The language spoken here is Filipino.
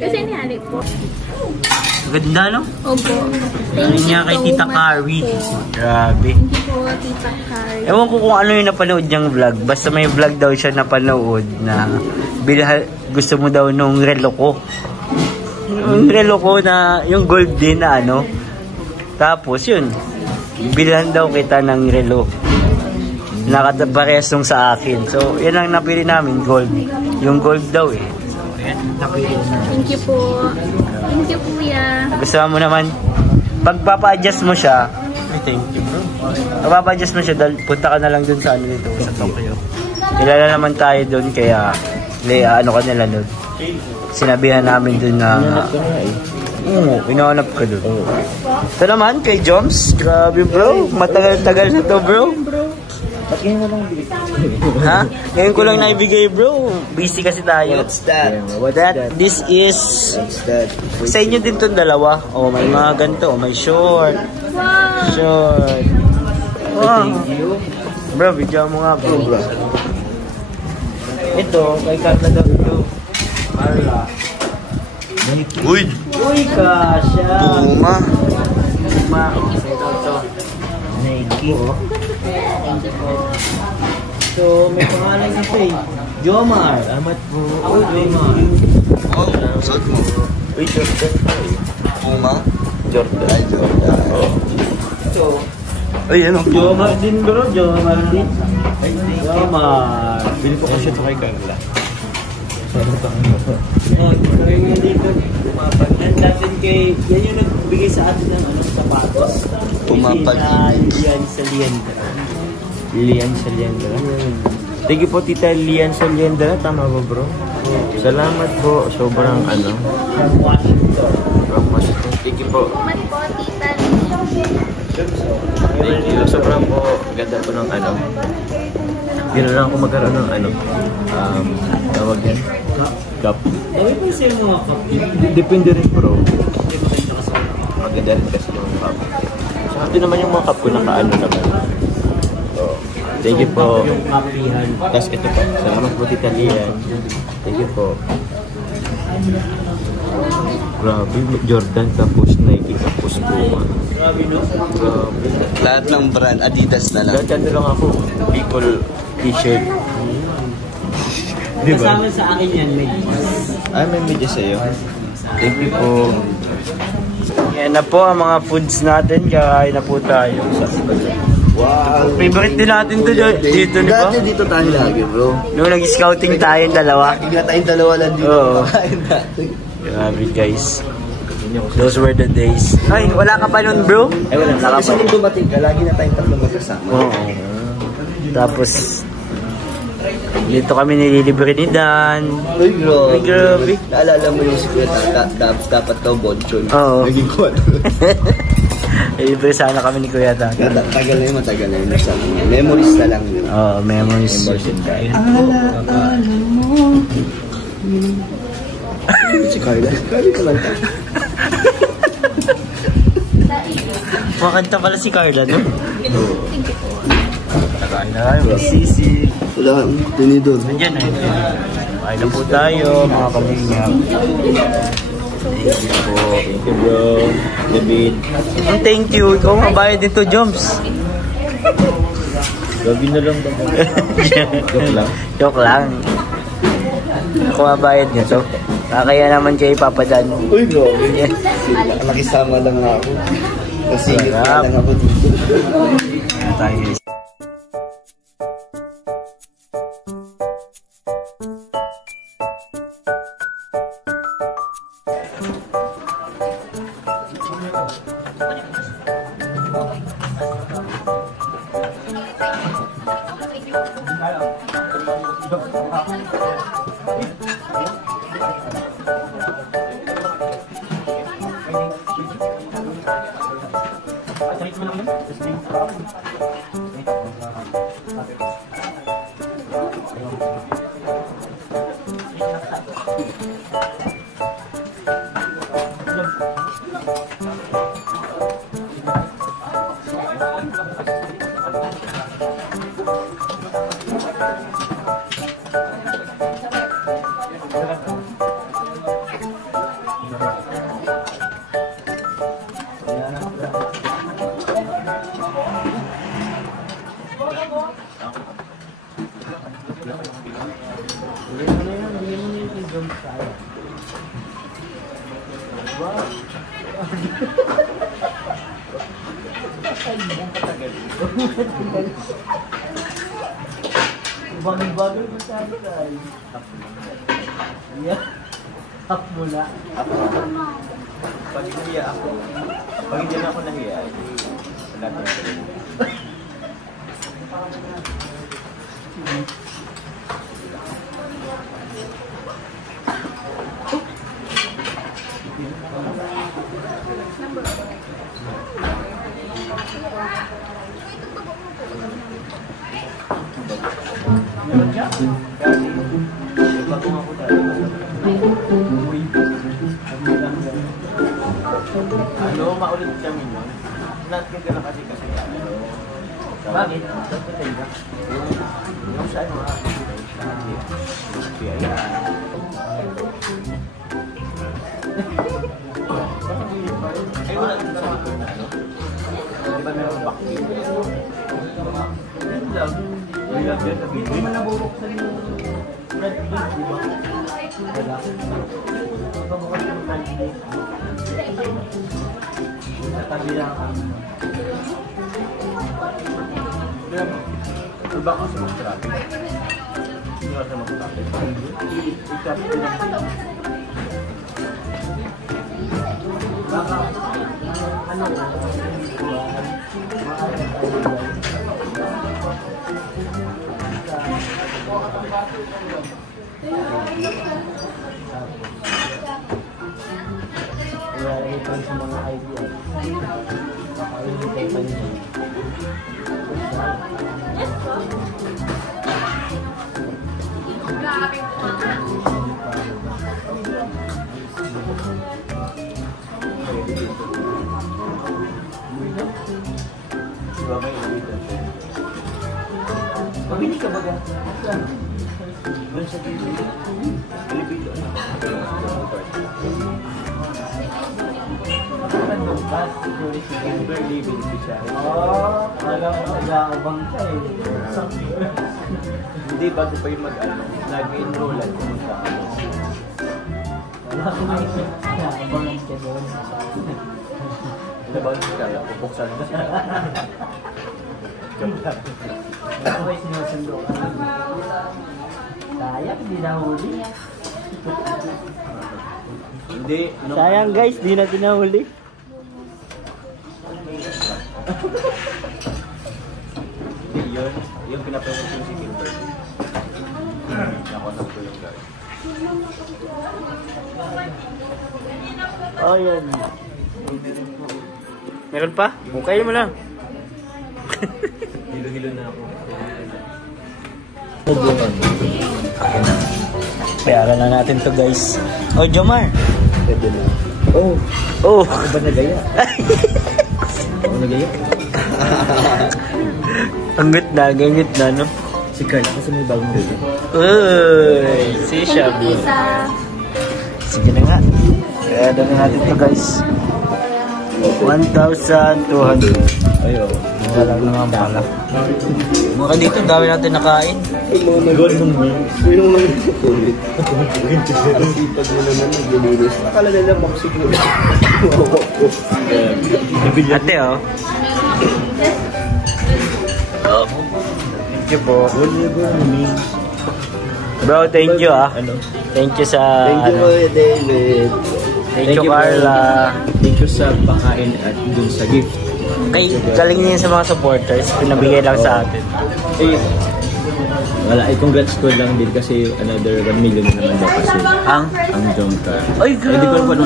Kasi nihalik po. Ganda, no? Opo. Thank you kay Tita Carrie. Grabe. Thank you po, Tita Carrie. Ewan ko kung ano yung napanood niyang vlog. Basta may vlog daw siya napanood na gusto mo daw nung relo ko. Yung relo ko na yung gold din na ano. Tapos yun, bilhan daw kita ng relo. Nakataparehas nung sa akin. So, yan ang napili namin, gold. Yung gold daw eh. So, yan, napili namin. Thank you po. Thank you, Kuya. Gusto mo naman, pagpapa-adjust mo siya, ay, thank you bro. Pagpapa-adjust mo siya, punta ka na lang dun sa ano dito, sa Tokyo. Kilala naman tayo dun, kaya ano ka nila dun. Sinabihan namin dun na inaanap ka dun. Ito naman, kay Joms. Grabe bro, matagal-tagal na to bro. Ba't ngayon mo lang bigay? Ha? Ngayon ko lang naibigay bro. Busy kasi tayo. What's that? This is... What's that? Sa inyo din itong dalawa. Oh, may mga ganito. Oh, may short. Wow! Short. Thank you. Bro, video mo nga bro. Bro. Ito, kay Carla daw ito. Carla. Uy! Uy, kasha. Puma. Puma. Ito. Nike. So, may pangalan na siya eh. Jomar. Amat po. Oh, Jomar. Oh, suot mo. Uy, Jordan. Puma. Jordan. Ay, Jordan. Ito. Ay, ano? Jomar din bro. Jomar din. Jomar. Bili ko kasi ito kay Carla. Oh, yung dito. Pumapagnan natin kay... Yan yung nagbigay sa atin ng sapatos. Pumapag. Lian Saliendra. Lian Saliendra. Thank you po Tita Lian Saliendra. Tama ba bro? Salamat po. Sobrang ano. From Washington. From Washington. Thank you po. Salamat po, Tita. Thank you. Sobrang po. Ganda po ng ano. Gano'n lang ako magkaroon ng ano. Tawag yan. Cup. Dami pa sa'yo mga cup. Depende rin bro. Maganda rin kasi yung cup. Sa atin naman yung mga cup ko nakaano naman. So, thank you po. Tapos ito po. Salamat po Tita Lian. Thank you po. Grabe. Jordan tapos Nike tapos Puma. Grabe no? Grabe. Lahat ng brand, Adidas na lang. Lahat na lang ako. People t-shirt. Diba? Kasama sa akin yan, may Ay, may media sa'yo. Thank you po. Yan na po ang mga foods natin. Kakain na po tayo. Wow! Favorite din natin to dito, di ba? Dati dito tayo lagi, bro. Nung nag-scouting tayo yung dalawa. Lagi nga tayong dalawa lang dito. Oo. Kain natin. Grabe guys. Those were the days. Ay, wala ka pa nun bro? Ay, wala. Kasi nung dumating ka, lagi na tayong tatlo magkasama. Oo. Tapos, dito kami nililibre ni Dan. Uy, grabe. Uy, grabe. Naalala mo yung secret, dapat ka bonchon. Oo. Naging kwad. Nililibre sana kami ni Kuya Dan. Matagal na yun, matagal na yun. Memories na lang yun. Oo, memories. Alaala mo. Si Carla. Carla ka lang. Makanta pala si Carla, no? Nakain na tayo. Sisi. Wala kang tinidor. Nandiyan eh. Kain na po tayo, mga kalingap. Thank you po. Thank you bro. David. Thank you. Ikaw mabayad dito, Joms. Gabi na lang. Joke lang. Joke lang. Ako mabayad nito. Kaya naman kayo papadan. Uy bro. Nakisama lang ako. Kasi lang ako dito. Tayo guys. Thank you. Bagay mo sa akin ay. Yeah. Up muna. Pag nahiya ako, pag hindi na ako nahiya, wala ko na. Ano, maulit kami yun. Natin ka na kasi ano. Bakit? Yung sa ano, ay, wala din sa likod na ano. Di ba meron backflip? Yan lang. Hindi mo nabubuksan yung red plate, di ba? Wala. Pabuksan yung red plate. Natabi lang kami. Iba ko sa mag-traffic. Hindi ko sa mag-traffic. I-traffic ko lang. Baka, ano, ilalagay pa sa mga ideas. Baka hindi kayo pa niya. Diba may elevator? Mabili ka ba ga? Doon sa elevator. Elevator. Super living siya. Oo, alam mo, nag-aabang ka eh. Hindi, bago pa yung mag-ano, nag-enrollan pumunta ako. Wala ko na nag-aabangan ka doon. Ano ba yung kaya? Pupuksan na siya. Ako ay sinusundo ka. Sayang, hindi nahuli. Hindi. Sayang guys, di natin nahuli. Yun, yung pinapromote yung si Kimberly. Nakonap ko yung guys. Oh, yan. Meron pa? Okay mo lang. Hilo-hilo na ako. Bayaran na natin to guys. Oh, Jomar. Pwede na. Oh, Oh. ako ba nagaya? Ako nagaya? Angit na, no? Si Carl, kasi may bagong video. Uy, si Shabby. Isa. Sige na nga. Kaya na natin to guys. 1,200. Ayaw. Wala lang naman pala. Mga dito, dami natin nakain. Yung mga nagsukulit. Ang sipag mo naman naglilinis. Akala nila maksiguro. Ate, oh. Oh. Thank you po. Bro, thank you ah. Ano? Thank you sa... Thank you, David. Thank you, Carla. Thank you sa pakain at dun sa gift. Kay, galing niya sa mga supporters. Pinabigay lang sa atin. Eh, wala, congrats ko lang din kasi another 1 million na naman daw kasi Ang? ang Jomcar. Ay, Hindi ko alam kung ano